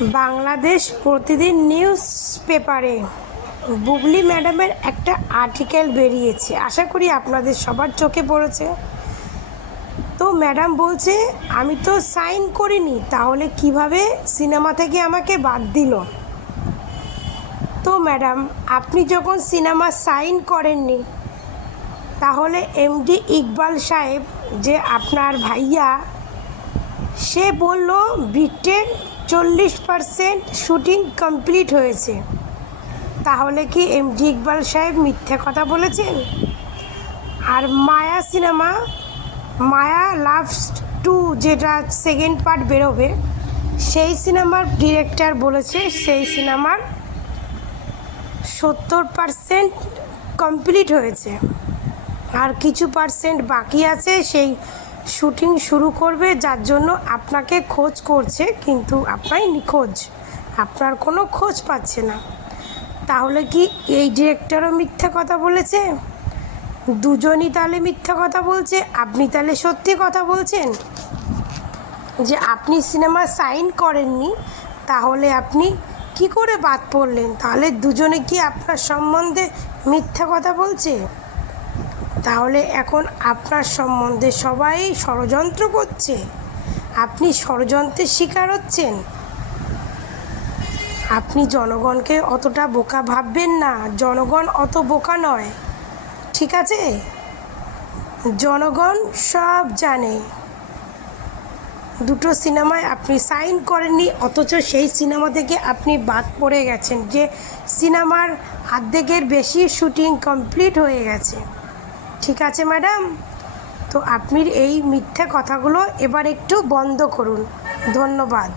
বাংলাদেশ প্রতিদিন নিউজ পেপারে বুবলি ম্যাডামের একটা আর্টিকেল বেরিয়েছে, আশা করি আপনাদের সবার চোখে পড়েছে। তো ম্যাডাম বলছে আমি তো সাইন করিনি, তাহলে কিভাবে সিনেমা থেকে আমাকে বাদ দিল। তো ম্যাডাম, আপনি যখন সিনেমা সাইন করেননি, তাহলে এমডি ইকবাল সাহেব যে আপনার ভাইয়া, সে বলল বিটের 40% শুটিং কমপ্লিট হয়েছে। তাহলে কি এমডি ইকবাল সাহেব মিথ্যে কথা বলেছেন? আর মায়া সিনেমা, মায়া লাভ 2 যেটা সেকেন্ড পার্ট বেরোবে, সেই সিনেমার ডিরেক্টর বলেছে সেই সিনেমার 70% কমপ্লিট হয়েছে, আর কিছু পার্সেন্ট বাকি আছে, সেই শুটিং শুরু করবে, যার জন্য আপনাকে খোঁজ করছে, কিন্তু আপনার নিখোঁজ, আপনার কোনো খোঁজ পাচ্ছে না। তাহলে কি এই ডিরেক্টরও মিথ্যা কথা বলেছে? দুজনই তাহলে মিথ্যা কথা বলছে। আপনি তাহলে সত্যি কথা বলছেন যে আপনি সিনেমা সাইন করেননি, তাহলে আপনি কি করে বাদ পড়লেন? তাহলে দুজনে কি আপনার সম্বন্ধে মিথ্যা কথা বলছে? তাহলে এখন আপনার সম্বন্ধে সবাই ষড়যন্ত্র করছে, আপনি ষড়যন্ত্রের শিকার হচ্ছেন। আপনি জনগণকে অতটা বোকা ভাববেন না, জনগণ অত বোকা নয়, ঠিক আছে? জনগণ সব জানে। দুটো সিনেমায় আপনি সাইন করেননি, অথচ সেই সিনেমা থেকে আপনি বাদ পড়ে গেছেন, যে সিনেমার অর্ধেকের বেশি শুটিং কমপ্লিট হয়ে গেছে। ঠিক আছে ম্যাডাম, তো আপনি এই মিথ্যে কথাগুলো এবার একটু বন্ধ করুন। ধন্যবাদ।